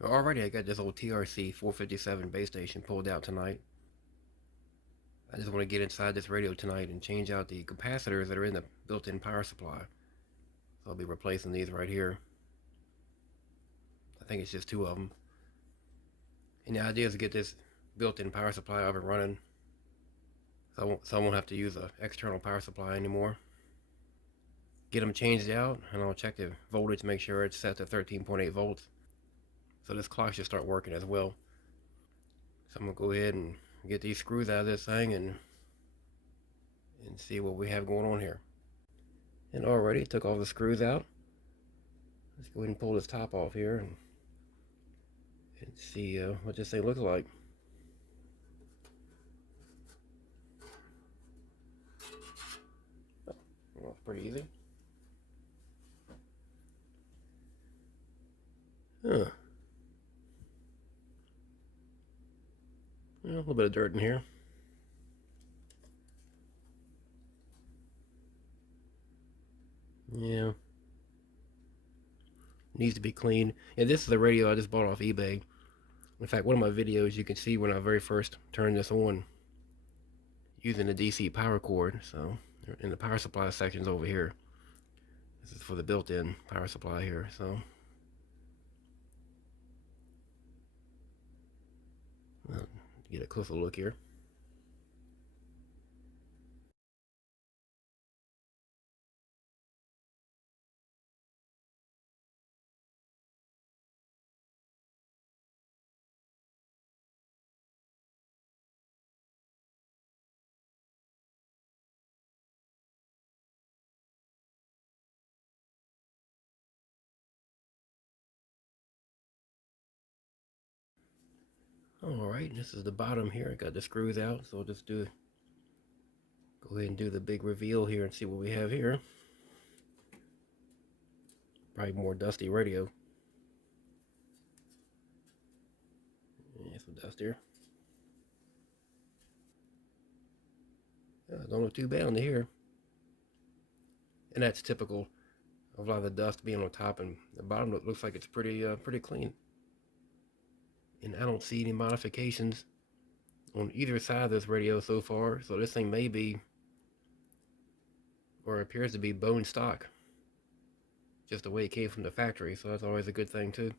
Already I got this old TRC-457 base station pulled out tonight. I just want to get inside this radio tonight and change out the capacitors that are in the built-in power supply. So I'll be replacing these right here. I think it's just two of them. And the idea is to get this built-in power supply up and running, so I won't have to use an external power supply anymore. Get them changed out, and I'll check the voltage, make sure it's set to 13.8 volts. So this clock should start working as well. So I'm gonna go ahead and get these screws out of this thing and see what we have going on here. And already took all the screws out. Let's go ahead and pull this top off here and see what this thing looks like. Well, it's pretty easy. Huh. Well, a little bit of dirt in here. Yeah. Needs to be cleaned. And this is the radio I just bought off eBay. In fact, one of my videos you can see when I very first turned this on using the DC power cord. So in the power supply section's over here. This is for the built-in power supply here. So get a closer look here. Alright, this is the bottom here. I got the screws out, so I'll just go ahead and do the big reveal here and see what we have here. Probably more dusty radio. Yeah, some dust here. Don't look too bad on here. And that's typical of a lot of the dust being on top, and the bottom looks like it's pretty clean. And I don't see any modifications on either side of this radio so far, so this thing may be, or appears to be, bone stock, just the way it came from the factory, so that's always a good thing too.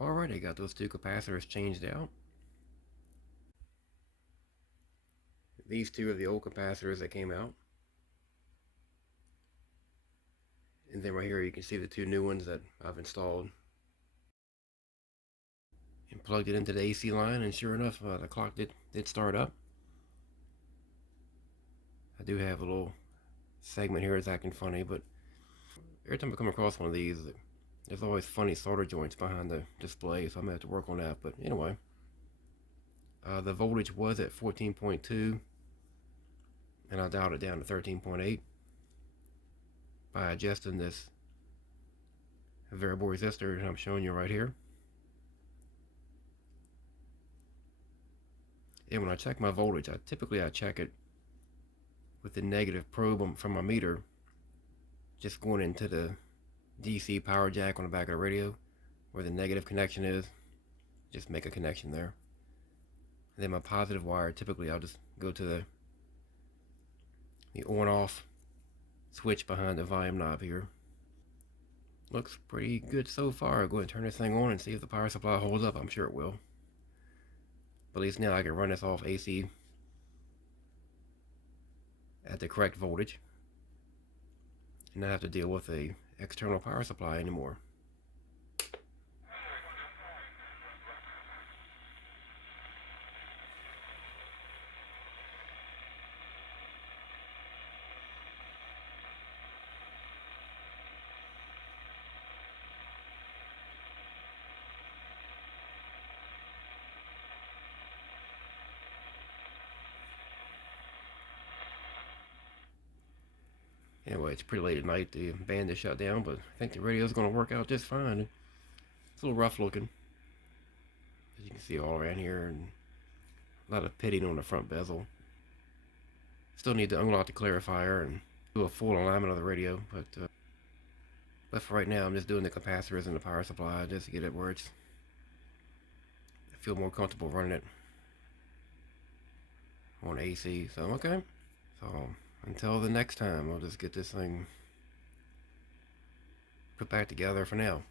Alright, I got those two capacitors changed out. These two are the old capacitors that came out. And then right here you can see the two new ones that I've installed. And plugged it into the AC line, and sure enough, the clock did start up. I do have a little segment here that's acting funny, but every time I come across one of these, there's always funny solder joints behind the display, so I'm gonna have to work on that. But anyway, the voltage was at 14.2, and I dialed it down to 13.8 by adjusting this variable resistor that I'm showing you right here. And when I check my voltage, typically I check it with the negative probe from my meter, just going into the DC power jack on the back of the radio, where the negative connection is. Just make a connection there. And then my positive wire, typically I'll just go to the on-off switch behind the volume knob here. Looks pretty good so far. I'll go ahead and turn this thing on and see if the power supply holds up. I'm sure it will. But at least now I can run this off AC at the correct voltage and not have to deal with a external power supply anymore. Anyway, it's pretty late at night. The band is shut down, but I think the radio's going to work out just fine. It's a little rough looking, as you can see all around here, and a lot of pitting on the front bezel. Still need to unlock the clarifier and do a full alignment of the radio, but for right now, I'm just doing the capacitors and the power supply just to get it where I feel more comfortable running it on AC. So, okay. So, until the next time, I'll just get this thing put back together for now.